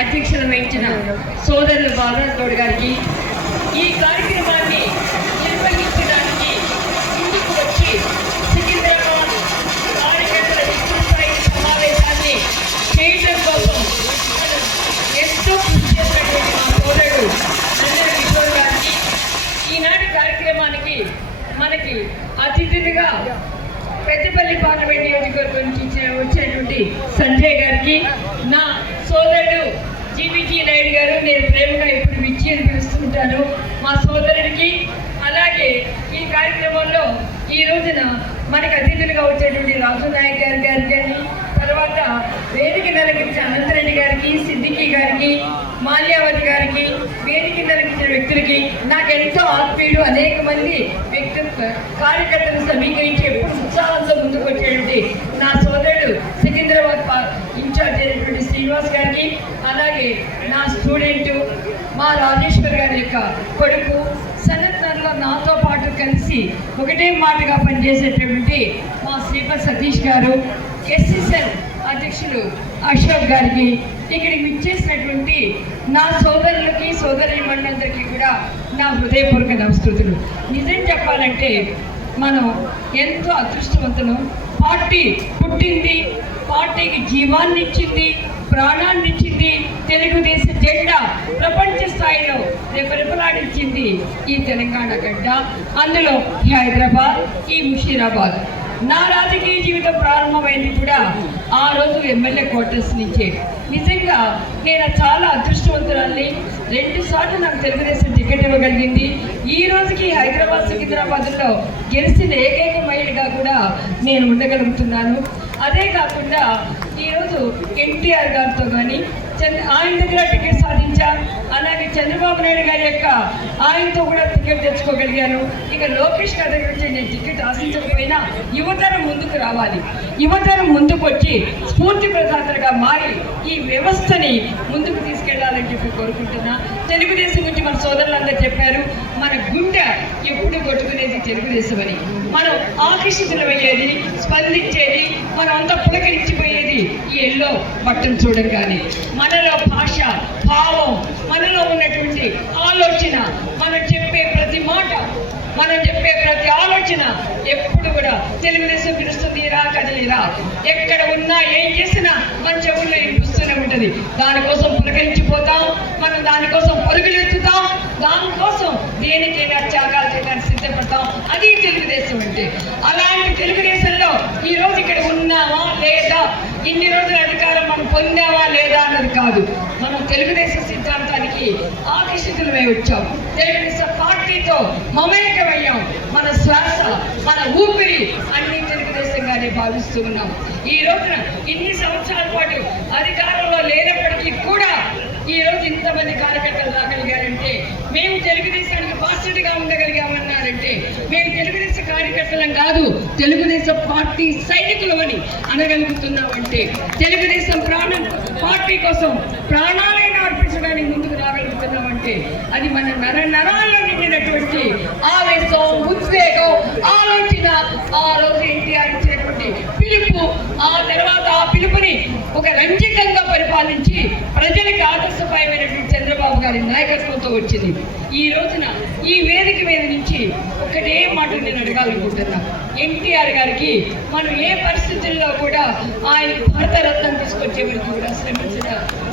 అధ్యక్షత వహించిన సోదరులు బాలరాజ్ గౌడ్ గారికి, ఈ కార్యక్రమాన్ని నిర్వహించడానికి ముందుకు వచ్చి సికింద్రాబాద్ కార్యకర్తల విస్తృత స్థాయి సమావేశాన్ని చేయడం కోసం ఎంతో కృషి చేసినటువంటి మా సోదరుడు నందన కిషోర్ గారికి, ఈనాటి కార్యక్రమానికి మనకి అతిథులుగా పెద్దపల్లి పార్లమెంట్ నియోజకవర్గం నుంచి వచ్చినటువంటి సంజయ్ గారికి, నా సోదరుడు జీబీజీ నాయుడు గారు, నేను ప్రేమగా ఇప్పుడు విచ్చి అని పిలుస్తుంటాను, మా సోదరుడికి, అలాగే ఈ కార్యక్రమంలో ఈ రోజున మనకు అతిథులుగా వచ్చేటువంటి రాజు నాయక్ గారికి కానీ, తర్వాత వేదిక నలగించిన అనంతరెడ్డి గారికి, సిద్దికి గారికి, మాల్యావతి గారికి, వేదిక నలగించిన వ్యక్తులకి, నాకు ఎంతో ఆత్మీయులు అనేక మంది వ్యక్తులు కార్యకర్తలు సమీకరించి ఎప్పుడు ఉత్సాహంతో ముందుకు వచ్చేటువంటి నా సోదరుడు సికింద్రాబాద్ ఇన్ఛార్జ్ అయినటువంటి శ్రీనివాస్ గారికి, అలాగే నా స్టూడెంట్ మా రాజేశ్వర్ గారి యొక్క కొడుకు సనత్నర్లో నాతో పాటు కలిసి ఒకటే మాటగా పనిచేసేటటువంటి మా శ్రీపతి సతీష్ గారు, ఎస్ఎస్ఎల్ అధ్యక్షులు అశోక్ గారికి, ఇక్కడికి విచ్చేసినటువంటి నా సోదరులకి సోదరీమణులందరికీ కూడా నా హృదయపూర్వక నమస్కృతులు. నిజం చెప్పాలంటే మనం ఎంతో అదృష్టవంతులు. పార్టీ పుట్టింది, పార్టీకి జీవాన్ని ఇచ్చింది, ప్రాణాన్ని ఇచ్చింది, తెలుగుదేశం జెండా ప్రపంచ స్థాయిలో రెపరెపలాడించింది ఈ తెలంగాణ గడ్డ, అందులో ఈ హైదరాబాద్, ఈ ముషీరాబాద్. నా రాజకీయ జీవితం ప్రారంభమైంది కూడా ఆ రోజు ఎమ్మెల్యే క్వార్టర్స్ నుంచే. నిజంగా నేను చాలా అదృష్టవంతురాల్ని. 2 సార్లు నాకు తెలుగుదేశం టికెట్ ఇవ్వగలిగింది. ఈ రోజుకి హైదరాబాద్ సికింద్రాబాద్లో గెలిచిన ఏకైక మహిళగా కూడా నేను ఉండగలుగుతున్నాను. అదే కాకుండా ఈరోజు ఎన్టీఆర్ గారితో కానీ ఆయన దగ్గర టికెట్ సాధించా, అలాగే చంద్రబాబు నాయుడు గారి యొక్క ఆయనతో కూడా టికెట్ తెచ్చుకోగలిగాను. ఇక లోకేష్ గారి దగ్గర నుంచి నేను టికెట్ ఆశించకపోయినా యువతరం ముందుకు రావాలి, యువతరం ముందుకు వచ్చి స్ఫూర్తి ప్రదాతలుగా మారి ఈ వ్యవస్థని ముందుకు తీసుకెళ్లాలని చెప్పి కోరుకుంటున్నా. తెలుగుదేశం గురించి మన సోదరులందరూ చెప్పారు, మన గుండె ఎప్పుడు కొట్టుకునేది తెలుగుదేశం అని. మనం ఆకర్షితులమయ్యేది, స్పందించేది, మనం అంతా పులకరించిపోయేది ఈ ఎల్లో బట్టను చూడంగానే. మనలో భాష, భావం, మనలో ఉన్నటువంటి ఆలోచన, మనం చెప్పే ప్రతి మాట, మనం చెప్పే ప్రతి ఆలోచన ఎప్పుడు కూడా తెలుగుదేశం పిలుస్తుంది, రా కదిలిరా. ఎక్కడ ఉన్నా ఏం చేసినా మన చెవుల్లో వినిపిస్తూనే ఉంటుంది. దానికోసం పులకరించిపోతాం, మనం దానికోసం పరుగులెత్తుతాం, దానికోసం దేనికైనా త్యాగాలు చేయడానికి సిద్ధపడతాం. అది తెలుగుదేశం అంటే. అలాంటి తెలుగుదేశంలో ఈరోజు ఇక్కడ ఉన్నామా లేదా, ఇన్ని రోజుల అధికారం మనం పొందామా లేదా అన్నది కాదు, మనం తెలుగుదేశం సిద్ధాంతానికి ఆకర్షితులమై వచ్చాం, తెలుగుదేశం పార్టీతో మమేకమయ్యాం. మన శ్వాస, మన ఊపిరి అన్ని తెలుగుదేశంగానే భావిస్తూ ఉన్నాం. ఈ రోజున ఇన్ని సంవత్సరాల పాటు అధికారంలో లేనప్పటికీ కూడా ఈ రోజు ఇంతమంది కార్యకర్తలు రాగలిగారంటే, మేము తెలుగుదేశానికి బాధ్యతగా ఉండగలిగామన్నారంటే మేము తెలుగుదేశం కార్యకర్తలం కాదు, తెలుగుదేశం పార్టీ సైనికులమని అనగలుగుతున్నామంటే, తెలుగుదేశం పార్టీ కోసం ప్రాణాలైనా అర్పించడానికి ముందుకు రాగలుగుతున్నామంటే అది మన నరాల్లో నిండినటువంటి ఆవేశం, ఉద్వేగం, ఆలోచన. ఆ రోజు ఎన్టీఆర్ ఇచ్చినటువంటి పిలుపు, ఆ తర్వాత ఆ పిలుపుని ఒక రంజకంగా పరిపాలించి ప్రజలకు ఆదర్శప్రాయమైనటువంటి చంద్రబాబు గారి నాయకత్వంతో వచ్చింది. ఈ రోజున ఈ వేదిక మీద నుంచి ఒకటే మాట నేను అడగాలనుకుంటున్నా, ఎన్టీఆర్ గారికి మనం ఏ పరిస్థితుల్లో కూడా ఆయన భారతరత్నం తీసుకొచ్చే వరకు కూడా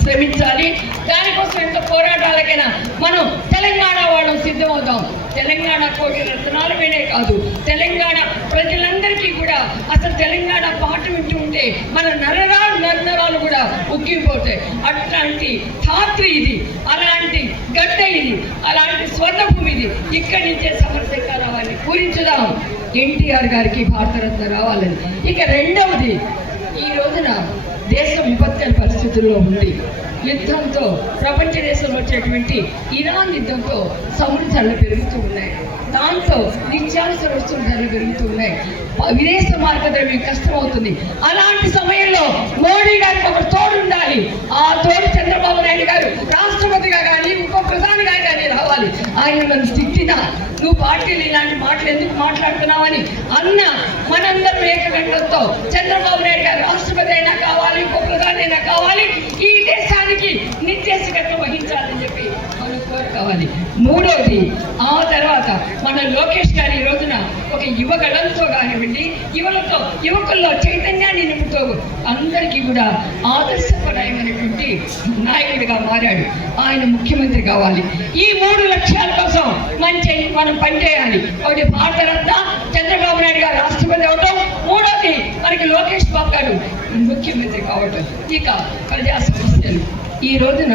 శ్రమించాలి. దానికోసం ఎంత పోరాటాలకైనా మనం తెలంగాణ వాళ్ళం సిద్ధమవుతాం. తెలంగాణ కోటి రత్నాలు వినే కాదు, తెలంగాణ ప్రజలందరికీ కూడా అసలు తెలంగాణ పాట వింటూ ఉంటే మన నరనరాలు కూడా ఉక్కిపోతాయి. అట్లాంటి ధాత్రి ఇది, అలాంటి గడ్డ ఇది, అలాంటి స్వర్ణభూమి ఇది. ఇక్కడి నుంచే సమర్థంగా రావాలని పూరించుదాం ఎన్టీఆర్ గారికి భారతరత్న రావాలని. ఇక రెండవది, ఈ రోజున దేశం విపత్కర పరిస్థితుల్లో ఉంది. యుద్ధంతో, ప్రపంచ దేశంలో వచ్చేటువంటి ఇరాన్ యుద్ధంతో సముద్ర ధరలు పెరుగుతూ ఉన్నాయి, దాంతో నిత్యావసర వస్తువుల ధరలు పెరుగుతూ ఉన్నాయి, విదేశ మార్గద్రవ్యం కష్టమవుతుంది. అలాంటి సమయంలో మోడీ గారికి ఒక తోడు ఉండాలి. ఆ తోడు చంద్రబాబు నాయుడు గారు రాష్ట్రపతిగా కానీ ఉప ప్రధానిగా కానీ రావాలి. ఆయన నన్ను తిట్టినా, నువ్వు పార్టీలు ఇలాంటి మాటలు ఎందుకు మాట్లాడుతున్నావని అన్న, మనందరం ఏకకంఠంతో చంద్రబాబు నాయుడు గారు రాష్ట్రపతి అయినా కావాలి, ఉప ప్రధాని అయినా కావాలి, ఈ దేశానికి నిర్దేశకత్వం వహించాలని చెప్పి మనం కోరుకోవాలి. మూడవది, ఆ తర్వాత మన లోకేష్ గారు ఈ రోజున ఒక యువగళంతో కానివ్వండి, యువకుల్లో చైతన్యాన్ని నింపుతూ అందరికీ కూడా ఆదర్శపరమైనటువంటి నాయకుడిగా మారాడు. ఆయన ముఖ్యమంత్రి కావాలి. ఈ 3 లక్ష్యాల కోసం మనం పనిచేయాలి. ఒకటి, భారతరత్న చంద్రబాబు నాయుడు గారు రాష్ట్రపతి అవటం, మూడవది మనకి లోకేష్ బాబు గారు ముఖ్యమంత్రి కావటం. ఇక ప్రజా సమస్యలు. ఈ రోజున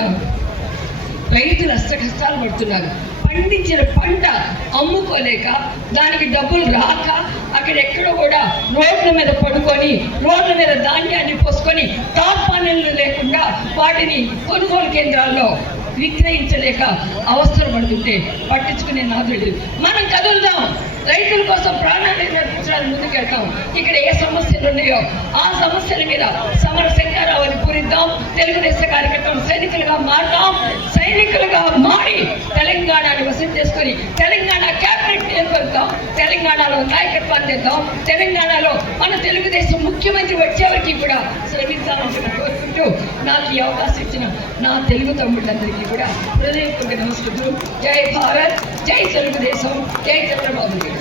రైతులు కష్టాలు పడుతున్నారు. పండించిన పంట అమ్ముకోలేక, దానికి డబ్బులు రాక, అక్కడెక్కడో కూడా రోడ్ల మీద పడుకొని, రోడ్ల మీద ధాన్యాన్ని పోసుకొని, తాపానీళ్ళు లేకుండా వాటిని కొనుగోలు కేంద్రాల్లో విక్రయించలేక అవసరం పడుతుంటే పట్టించుకునే నాదుడు. మనం కదులుదాం, రైతుల కోసం ప్రాణాన్ని నడిపించడానికి ముందుకెళ్తాం. ఇక్కడ ఏ సమస్యలు ఉన్నాయో ఆ సమస్యల మీద సమర శంకరావని పూరిద్దాం. తెలుగుదేశం కార్యకర్తలు సైనికులుగా మారుతాం. సైనికులుగా మారి తెలంగాణను వసతి చేసుకొని తెలంగాణ క్యాబినెట్ ఏర్పడతాం. తెలంగాణలో నాయకత్వాన్ని తెద్దాం. తెలంగాణలో మన తెలుగుదేశం ముఖ్యమంత్రి వచ్చేవరకు కూడా శ్రమించాలని కోరుకుంటూ నాకు ఈ అవకాశం ఇచ్చిన నా తెలుగు తమ్ముళ్ళందరికీ కూడా హృదయపూర్వక నమస్కారం. జై భారత్, జై తెలుగుదేశం, జై చంద్రబాబు నాయుడు.